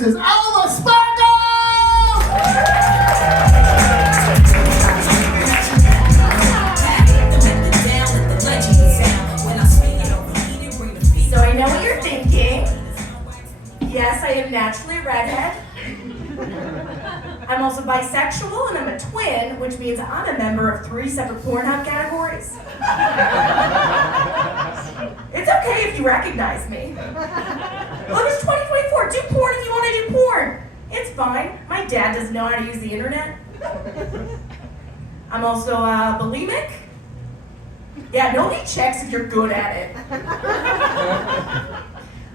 This is Alva Sparkles! So I know what you're thinking. Yes, I am naturally a redhead. I'm also bisexual and I'm a twin, which means I'm a member of 3 separate Pornhub categories. It's okay if you recognize me. Look, it's 2024. Do porn if you want to do porn. It's fine. My dad doesn't know how to use the internet. I'm also bulimic. Yeah, nobody checks if you're good at it.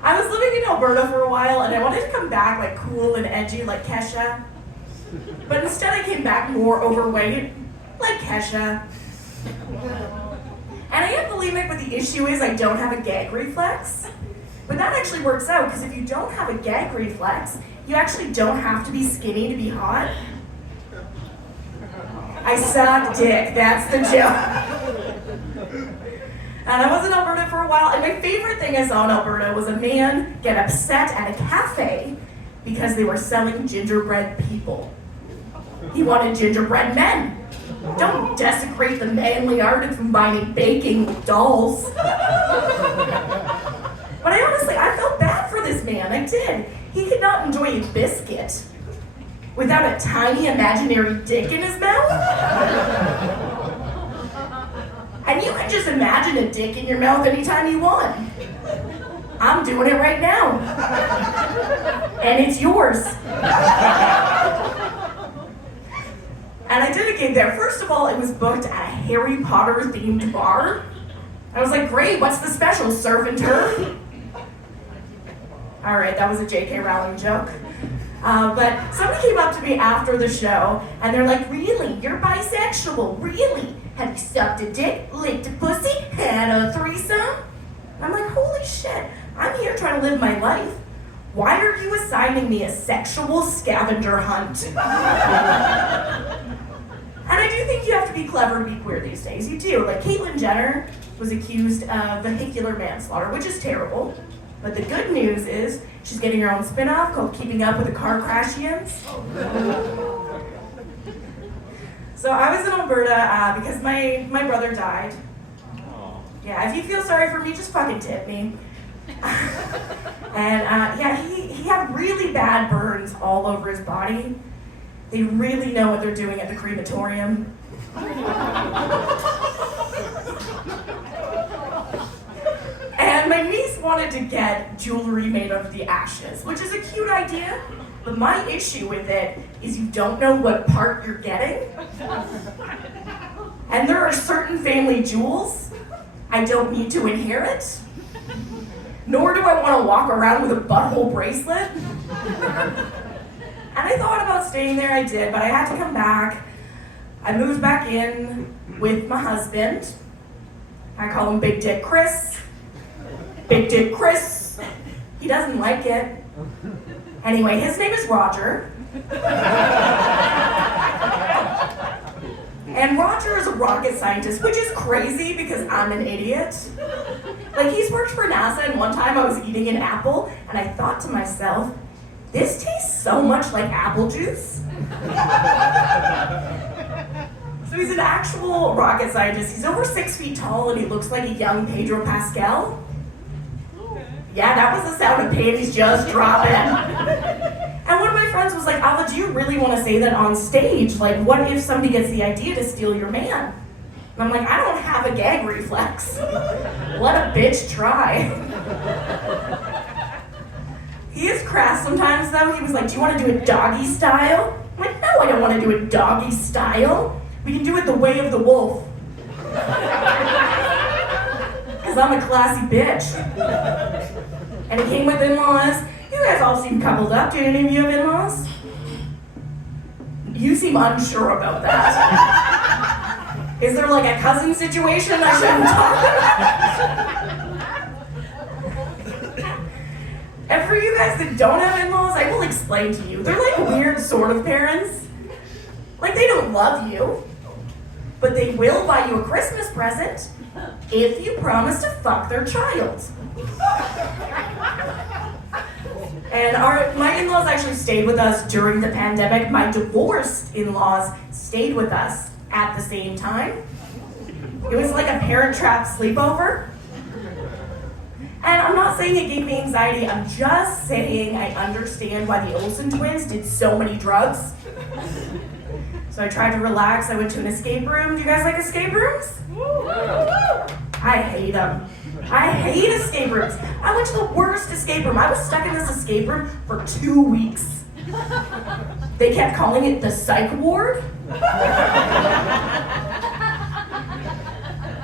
I was living in Alberta for a while and I wanted to come back like cool and edgy like Kesha. But instead I came back more overweight, like Kesha. And I am bulimic, but the issue is I don't have a gag reflex. But that actually works out, because if you don't have a gag reflex, you actually don't have to be skinny to be hot. I suck dick, that's the joke. And I was in Alberta for a while, and my favorite thing I saw in Alberta was a man get upset at a cafe because they were selling gingerbread people. He wanted gingerbread men. Don't desecrate the manly art of combining baking with dolls. But I felt bad for this man, I did. He could not enjoy a biscuit without a tiny imaginary dick in his mouth. And you can just imagine a dick in your mouth anytime you want. I'm doing it right now. And it's yours. And I did a gig there. First of all, it was booked at a Harry Potter themed bar. I was like, great, what's the special, surf and turf? All right, that was a J.K. Rowling joke. But somebody came up to me after the show, and they're like, really, you're bisexual, really? Have you sucked a dick, licked a pussy, had a threesome? I'm like, holy shit, I'm here trying to live my life. Why are you assigning me a sexual scavenger hunt? And I do think you have to be clever to be queer these days. You do. Like, Caitlyn Jenner was accused of vehicular manslaughter, which is terrible. But the good news is she's getting her own spin-off called Keeping Up with the Kardashians. So I was in Alberta because my brother died. Yeah, if you feel sorry for me, just fucking tip me. And yeah, he had really bad burns all over his body. They really know what they're doing at the crematorium. And my niece wanted to get jewelry made of the ashes, which is a cute idea, but my issue with it is you don't know what part you're getting. And there are certain family jewels I don't need to inherit, nor do I want to walk around with a butthole bracelet. And I thought about staying there, I did, but I had to come back. I moved back in with my husband. I call him Big Dick Chris. Big Dick Chris. He doesn't like it. Anyway, his name is Roger. And Roger is a rocket scientist, which is crazy because I'm an idiot. Like, he's worked for NASA, and one time I was eating an apple, and I thought to myself, this tastes so much like apple juice. So he's an actual rocket scientist. He's over 6 feet tall, and he looks like a young Pedro Pascal. Yeah, that was the sound of panties just dropping. And one of my friends was like, Alva, do you really want to say that on stage? Like, what if somebody gets the idea to steal your man? And I'm like, I don't have a gag reflex. Let a bitch try. He is crass sometimes, though. He was like, do you want to do it doggy style? I'm like, no, I don't want to do it doggy style. We can do it the way of the wolf. Because I'm a classy bitch. And he came with in-laws. You guys all seem coupled up. Do any of you have in-laws? You seem unsure about that. Is there like a cousin situation I shouldn't talk about? And for you guys that don't have in-laws, I will explain to you. They're like weird sort of parents. Like, they don't love you, but they will buy you a Christmas present if you promise to fuck their child. And my in-laws actually stayed with us during the pandemic. My divorced in-laws stayed with us at the same time. It was like a parent trap sleepover. And I'm not saying it gave me anxiety, I'm just saying I understand why the Olsen twins did so many drugs. So I tried to relax, I went to an escape room. Do you guys like escape rooms? I hate them. I hate escape rooms. I went to the worst escape room. I was stuck in this escape room for 2 weeks. They kept calling it the psych ward.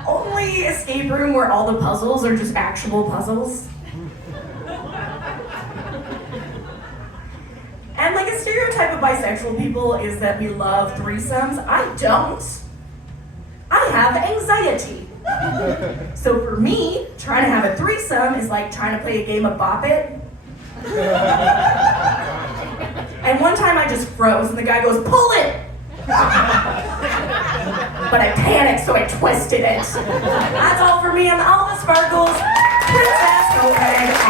Only escape room where all the puzzles are just actual puzzles. And like a stereotype of bisexual people is that we love threesomes. I don't. I have anxiety. So for me, trying to have a threesome is like trying to play a game of Bop It. And one time I just froze and the guy goes, "Pull it!" But I panicked, so I twisted it. That's all for me. I'm Alva Sparkles, Princess Copenhagen.